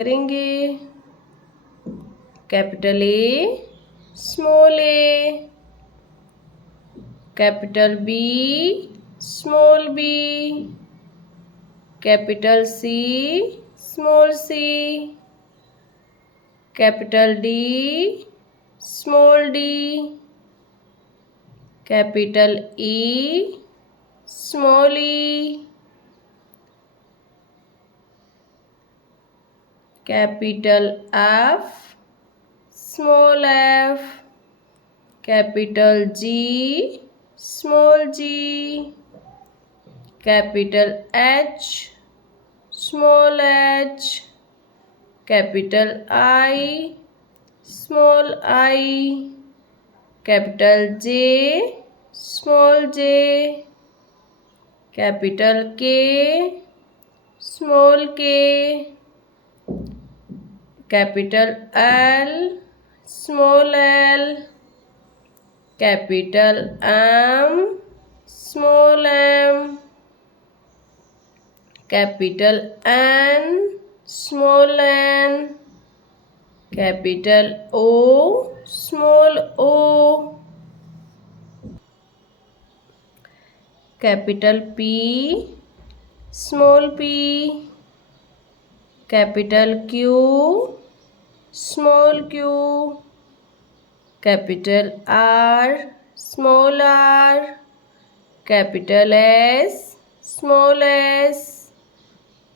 करेंगे। Capital A, small A, capital B, small B, capital C, small C, capital D, small D, capital E, small E, capital F, small F, capital G, small G, capital H, small H, capital I, small I, capital J, small J, capital K, small K, capital L, small L, capital M, small M, capital N, small N, capital O, small O, capital P, small P, capital Q, small Q, capital R, small r, capital S, small s,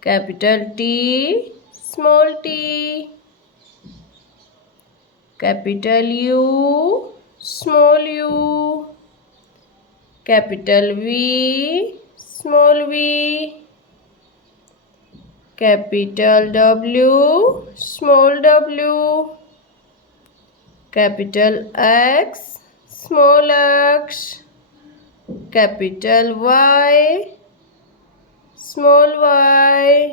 capital T, small t, capital U, small u, capital V, small v, capital W, small डब्ल्यू, capital X, small x, capital Y, small y,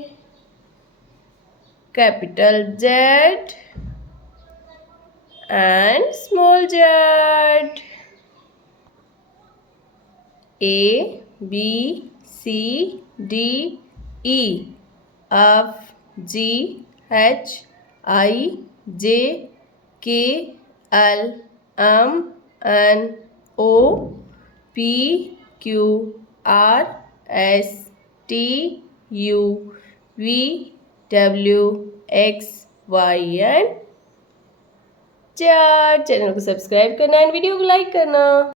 capital Z and small z. A, B, C, D, E, F, G, H, I, J, K, L, M, N, O, P, Q, R, S, T, U, V, W, X, Y and 4। Channel को subscribe करना and video को like करना।